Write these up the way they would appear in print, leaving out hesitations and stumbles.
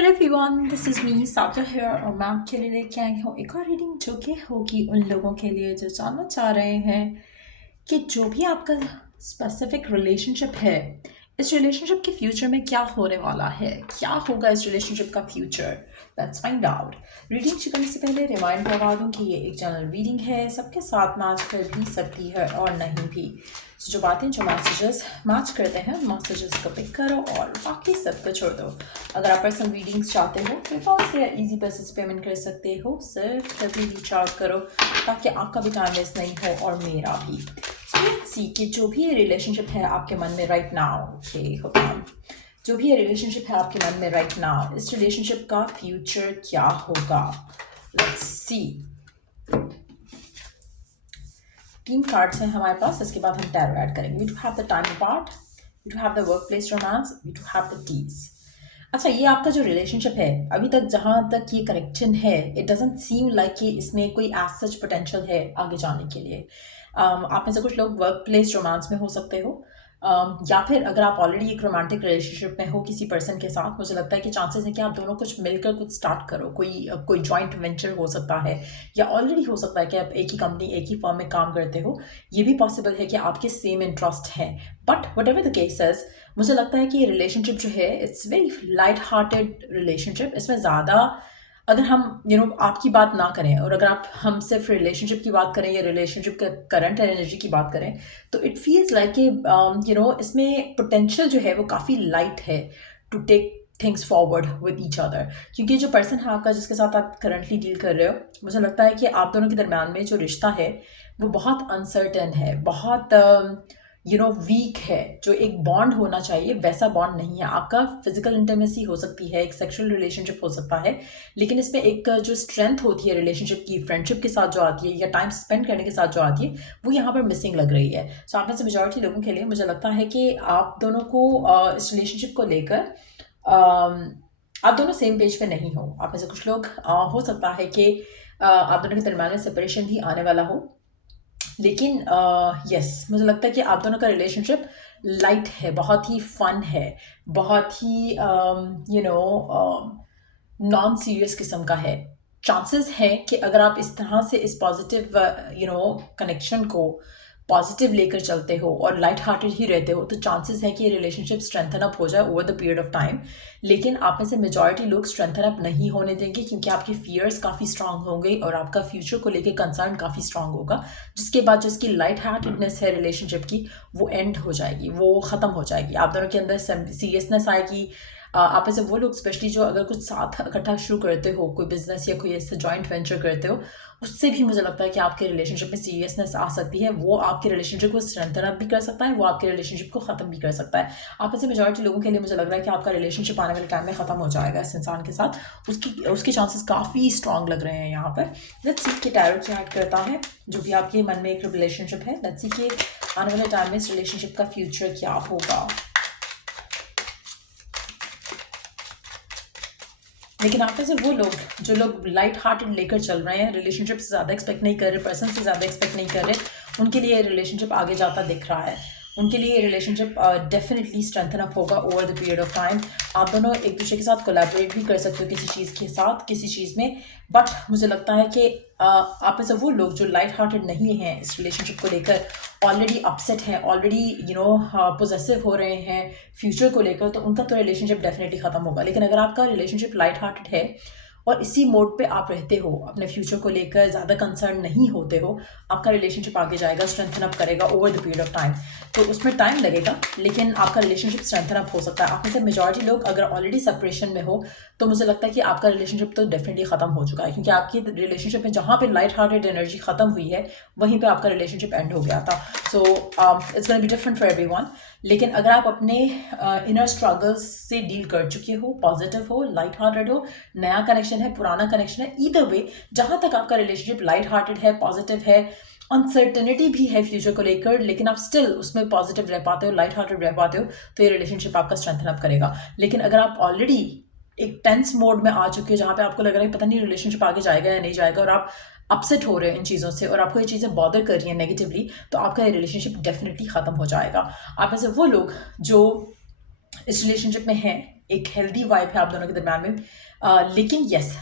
Hello everyone, this is me साजो hair और मैं आपके लिए लेके आई हूँ एक और रीडिंग जो कि होगी उन लोगों के लिए जो जानना चाह रहे हैं कि जो भी आपका स्पेसिफिक रिलेशनशिप है, इस रिलेशनशिप के फ्यूचर में क्या होने वाला है, क्या होगा इस रिलेशनशिप का future. Let's find out. Reading शुरू करने से पहले रिमाइंड करवा दूँ कि ये एक जनरल रीडिंग है, सबके साथ मैच कर भी सकती है और नहीं भी। तो जो बातें जो मैसेजेस मैच करते हैं उन मैसेजेस को पिक करो और बाकी सब को छोड़ दो। अगर आप पर्सनल रीडिंग्स चाहते हो तो पेपॉल से या ईजी पैसे से पेमेंट कर सकते हो। सिर्फ तभी रीच आउट करो ताकि आपका भी टाइम वेस्ट नहीं हो और मेरा भी। सो लेट्स सी कि जो भी रिलेशनशिप है आपके मन में राइट नाउ, जो भी रिलेशनशिप है आपके मन में राइट नाउ, इस रिलेशनशिप का फ्यूचर क्या होगा। Let's see. 3 कार्ड्स हैं हमारे पास, इसके बाद हम टैरो ऐड करेंगे। We do have the time part, we do have the workplace romance, we do have the tease. अच्छा, ये आपका जो रिलेशनशिप है अभी तक, जहाँ तक ये कनेक्शन है, इट डजंट सीम लाइक कि इसमें कोई एज सच पोटेंशियल है आगे जाने के लिए। आप में से कुछ लोग वर्क प्लेस रोमांस में हो सकते हो, या फिर अगर आप ऑलरेडी एक रोमांटिक रिलेशनशिप में हो किसी पर्सन के साथ, मुझे लगता है कि चांसेस है कि आप दोनों कुछ मिलकर कुछ स्टार्ट करो। कोई जॉइंट वेंचर हो सकता है, या ऑलरेडी हो सकता है कि आप एक ही कंपनी एक ही फर्म में काम करते हो। ये भी पॉसिबल है कि आपके सेम इंटरेस्ट हैं। But what ever the cases, मुझे लगता है कि ये रिलेशनशिप जो है it's very light hearted relationship. इसमें ज़्यादा अगर हम आपकी बात ना करें और अगर हम सिर्फ रिलेशनशिप की बात करें या रिलेशनशिप के करंट एनर्जी की बात करें, तो इट फील्स लाइक कि इसमें पोटेंशियल जो है वो काफ़ी लाइट है to take things forward with each other. क्योंकि जो पर्सन है आपका जिसके साथ आप करंटली डील कर रहे हो, मुझे लगता है कि आप दोनों के दरम्यान में जो रिश्ता है वो बहुत अनसर्टन है, बहुत वीक है। जो एक बॉन्ड होना चाहिए वैसा बॉन्ड नहीं है आपका। फिजिकल इंटीमेसी हो सकती है, एक सेक्सुअल रिलेशनशिप हो सकता है, लेकिन इसमें एक जो स्ट्रेंथ होती है रिलेशनशिप की, फ्रेंडशिप के साथ जो आती है या टाइम स्पेंड करने के साथ जो आती है, वो यहाँ पर मिसिंग लग रही है। सो आप में से मेजॉरिटी लोगों के लिए मुझे लगता है कि आप दोनों को इस रिलेशनशिप को लेकर आप दोनों सेम पेज पे नहीं हो। आप में से कुछ लोग हो सकता है कि आप दोनों के दरम्यान में सेपरेशन भी आने वाला हो, लेकिन यस मुझे लगता है कि आप दोनों का रिलेशनशिप लाइट है, बहुत ही फन है, बहुत ही नॉन सीरियस किस्म का है। चांसेस है कि अगर आप इस तरह से इस पॉजिटिव कनेक्शन को पॉजिटिव लेकर चलते हो और लाइट हार्टेड ही रहते हो, तो चांसेस है कि ये रिलेशनशिप स्ट्रेंथन अप हो जाए over the period of time. लेकिन आप में से मेजॉरिटी लोग स्ट्रेंथन अप नहीं होने देंगे, क्योंकि आपके फियर्स काफ़ी स्ट्रांग होंगे और आपका फ्यूचर को लेकर कंसर्न काफ़ी स्ट्रांग होगा, जिसके बाद जिसकी लाइट हार्टेडनेस है रिलेशनशिप की, वो एंड हो जाएगी, वो ख़त्म हो जाएगी। आप दोनों के अंदर सीरियसनेस आएगी। आप में से वो लोग स्पेशली जो अगर कुछ साथ इकट्ठा शुरू करते हो, कोई बिजनेस या कोई ऐसा जॉइंट वेंचर करते हो, उससे भी मुझे लगता है कि आपके रिलेशनशिप में सीरियसनेस आ सकती है। वो आपके रिलेशनशिप को स्ट्रेंथन अप भी कर सकता है, वो आपके रिलेशनशिप को ख़त्म भी कर सकता है। आप में से मेजॉरिटी लोगों के लिए मुझे लग रहा है कि आपका रिलेशनशिप आने वाले टाइम में ख़त्म हो जाएगा इस इंसान के साथ। उसके चांसेस काफ़ी स्ट्रांग लग रहे हैं यहाँ पर। लेट्स सी कि टैरो क्या ऐड करता है जो भी आपके मन में एक रिलेशनशिप है। लेट्स सी कि आने वाले टाइम में इस रिलेशनशिप का फ्यूचर क्या होगा। लेकिन आप में से वो लोग जो लोग लाइट हार्टेड लेकर चल रहे हैं, रिलेशनशिप से ज़्यादा एक्सपेक्ट नहीं कर रहे, पर्सन से ज़्यादा एक्सपेक्ट नहीं कर रहे, उनके लिए रिलेशनशिप आगे जाता दिख रहा है। उनके लिए रिलेशनशिप डेफिनेटली स्ट्रेंथन अप होगा over the period of time. आप दोनों एक दूसरे के साथ कोलैबोरेट भी कर सकते हो किसी चीज़ के साथ, किसी चीज़ में। बट मुझे लगता है कि आप में से वो लोग जो लाइट हार्टेड नहीं हैं इस रिलेशनशिप को लेकर, ऑलरेडी अपसेट हैं, ऑलरेडी पोजेसिव हो रहे हैं फ्यूचर को लेकर, तो उनका तो रिलेशनशिप डेफिनेटली ख़त्म होगा। लेकिन अगर आपका रिलेशनशिप लाइट हार्टेड है और इसी मोड पे आप रहते हो, अपने फ्यूचर को लेकर ज़्यादा कंसर्न नहीं होते हो, आपका रिलेशनशिप आगे जाएगा, स्ट्रेंथन अप करेगा over the period of time. तो उसमें टाइम लगेगा, लेकिन आपका रिलेशनशिप स्ट्रेंथन अप हो सकता है। आप में से मेजॉरिटी लोग अगर ऑलरेडी सेपरेशन में हो, तो मुझे लगता है कि आपका रिलेशनशिप तो डेफिनेटली ख़त्म हो चुका है, क्योंकि आपकी रिलेशनशिप में जहाँ पे लाइट हार्टेड एनर्जी ख़त्म हुई है, वहीं पे आपका रिलेशनशिप एंड हो गया था। So it's gonna be different for everyone. लेकिन अगर आप अपने इनर स्ट्रगल्स से डील कर चुके हो, पॉजिटिव हो, लाइट हार्टेड हो, नया कनेक्शन है, पुराना कनेक्शन है, ईदर वे जहाँ तक आपका रिलेशनशिप लाइट हार्टेड है, पॉजिटिव है, अनसर्टेनिटी भी है फ्यूचर को लेकर, लेकिन आप स्टिल उसमें पॉजिटिव रह पाते हो, लाइट हार्टेड रह पाते हो, तो ये रिलेशनशिप आपका स्ट्रेंथन अप करेगा। लेकिन अगर आप ऑलरेडी एक टेंस मोड में आ चुके हो, जहाँ पे आपको लग रहा है पता नहीं रिलेशनशिप आगे जाएगा या नहीं जाएगा, और आप अपसेट हो रहे हो इन चीज़ों से और आपको ये चीज़ें बॉदर कर रही हैं नेगेटिवली, तो आपका ये रिलेशनशिप डेफिनेटली ख़त्म हो जाएगा। आप में से वो लोग जो इस रिलेशनशिप में हैं, एक हेल्दी वाइब है आप दोनों के दरम्यान में। लेकिन यस,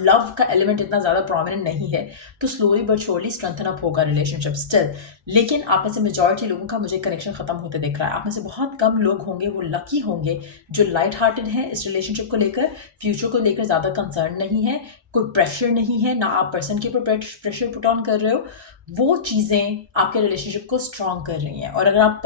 लव का एलिमेंट इतना ज़्यादा प्रोमिनेंट नहीं है, तो slowly but surely strengthen up होगा रिलेशनशिप स्टिल। लेकिन आप में से मेजॉरिटी लोगों का मुझे कनेक्शन खत्म होते दिख रहा है। आप में से बहुत कम लोग होंगे, वो लकी होंगे जो लाइट हार्टेड हैं इस रिलेशनशिप को लेकर, फ्यूचर को लेकर ज़्यादा कंसर्न नहीं है, कोई प्रेशर नहीं है, ना आप पर्सन के ऊपर प्रेशर पुट ऑन कर रहे हो। वो चीज़ें आपके रिलेशनशिप को स्ट्रॉन्ग कर रही हैं। और अगर आप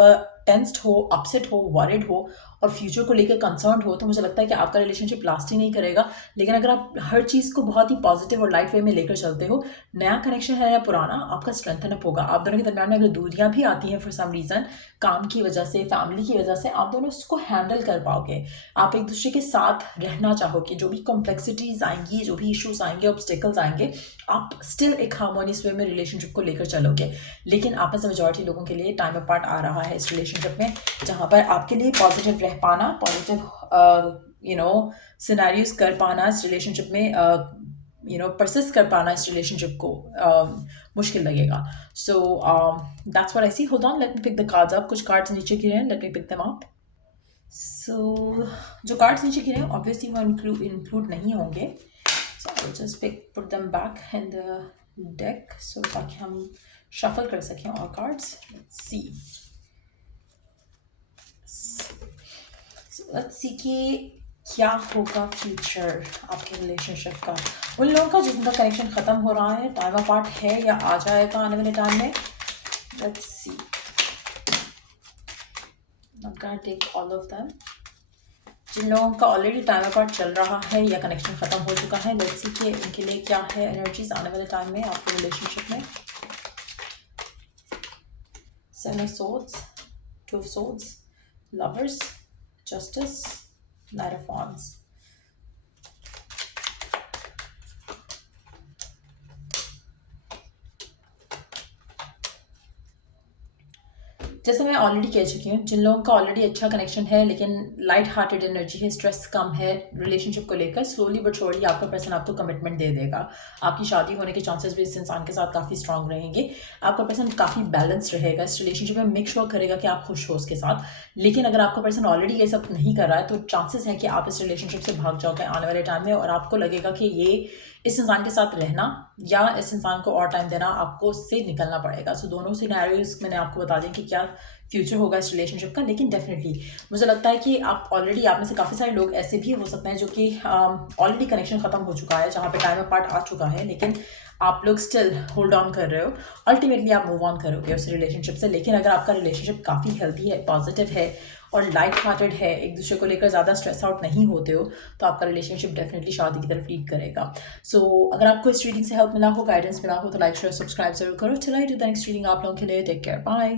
टेंस्ड हो, अपसेट हो, वरिड हो और फ्यूचर को लेकर कंसर्न हो, तो मुझे लगता है कि आपका रिलेशनशिप लास्ट ही नहीं करेगा। लेकिन अगर आप हर चीज़ को बहुत ही पॉजिटिव और लाइट वे में लेकर चलते हो, नया कनेक्शन है या पुराना, आपका स्ट्रेंथन अप होगा। आप दोनों के दरमियान में अगर दूरियां भी आती हैं फॉर सम रीज़न, काम की वजह से, फैमिली की वजह से, आप दोनों उसको हैंडल कर पाओगे। आप एक दूसरे के साथ रहना चाहोगे। जो भी कॉम्प्लेक्सिटीज आएंगी, जो भी इश्यूज आएंगे, ऑब्स्टिकल्स आएंगे, आप स्टिल एक हार्मोनियस वे में रिलेशनशिप को लेकर चलोगे। लेकिन आप में से मेजॉरिटी लोगों के लिए टाइम अपार्ट आ रहा है इस रिलेशनशिप में, जहाँ पर आपके लिए पॉजिटिव रह पाना, पॉजिटिव सिनेरियोज कर पाना इस रिलेशनशिप में, परसिस्ट कर पाना इस रिलेशनशिप को मुश्किल लगेगा। So that's what I see. Hold on, let me pick the cards up. कुछ कार्ड्स नीचे गिरे हैं, let me pick them up. So जो कार्ड्स नीचे गिरे हैं ऑब्वियसली वो इंक्लूड नहीं होंगे। So I'll just put them back in the deck so ताकि हम shuffle कर सकें और cards. Let's see. So let's see कि क्या होगा future आपके relationship का। उन लोगों का जिनका कनेक्शन ख़त्म हो रहा है, टाइम अपार्ट है या आ जाएगा आने वाले टाइम में। Let's see. I'm gonna take all of them. जिन लोगों का ऑलरेडी टाइम अपार्ट चल रहा है या कनेक्शन ख़त्म हो चुका है, लेट्स सी कि उनके लिए क्या है एनर्जीज आने वाले टाइम में आपके रिलेशनशिप में। Seven of swords, two of swords, lovers, justice, night of wands. जैसे मैं ऑलरेडी कह चुकी हूँ, जिन लोगों का ऑलरेडी अच्छा कनेक्शन है लेकिन लाइट हार्टेड एनर्जी है, स्ट्रेस कम है रिलेशनशिप को लेकर, स्लोली बट श्योरली आपका पर्सन आपको कमिटमेंट दे देगा। आपकी शादी होने के चांसेस भी इस इंसान के साथ काफ़ी स्ट्रांग रहेंगे। आपका पर्सन काफ़ी बैलेंस रहेगा इस रिलेशनशिप में, मेक श्योर करेगा कि आप खुश हो उसके साथ। लेकिन अगर आपका पर्सन ऑलरेडी ये सब नहीं कर रहा है, तो चांसेस हैं कि आप इस रिलेशनशिप से भाग जाओगे आने वाले टाइम में, और आपको लगेगा कि ये इस इंसान के साथ रहना या इस इंसान को और टाइम देना, आपको उससे निकलना पड़ेगा। सो दोनों सिनेरियोज मैंने आपको बता दें कि क्या फ्यूचर होगा इस रिलेशनशिप का। लेकिन डेफिनेटली मुझे लगता है कि आप में से काफ़ी सारे लोग ऐसे भी हो सकते हैं जो कि ऑलरेडी कनेक्शन ख़त्म हो चुका है, जहाँ पे टाइम अपार्ट आ चुका है, लेकिन आप लोग स्टिल होल्ड ऑन कर रहे हो। अल्टीमेटली आप मूव ऑन करोगे उस रिलेशनशिप से। लेकिन अगर आपका रिलेशनशिप काफ़ी हेल्थी है, पॉजिटिव है और लाइट हार्टेड है, एक दूसरे को लेकर ज़्यादा स्ट्रेस आउट नहीं होते हो, तो आपका रिलेशनशिप डेफिनेटली शादी की तरफ लीड करेगा। सो अगर आपको इस रीडिंग से हेल्प मिला हो, गाइडेंस मिला हो, तो लाइक शेयर सब्सक्राइब जरूर करो। चलिए, टू द नेक्स्ट रीडिंग आप लोगों के लिए टेक केयर, बाय।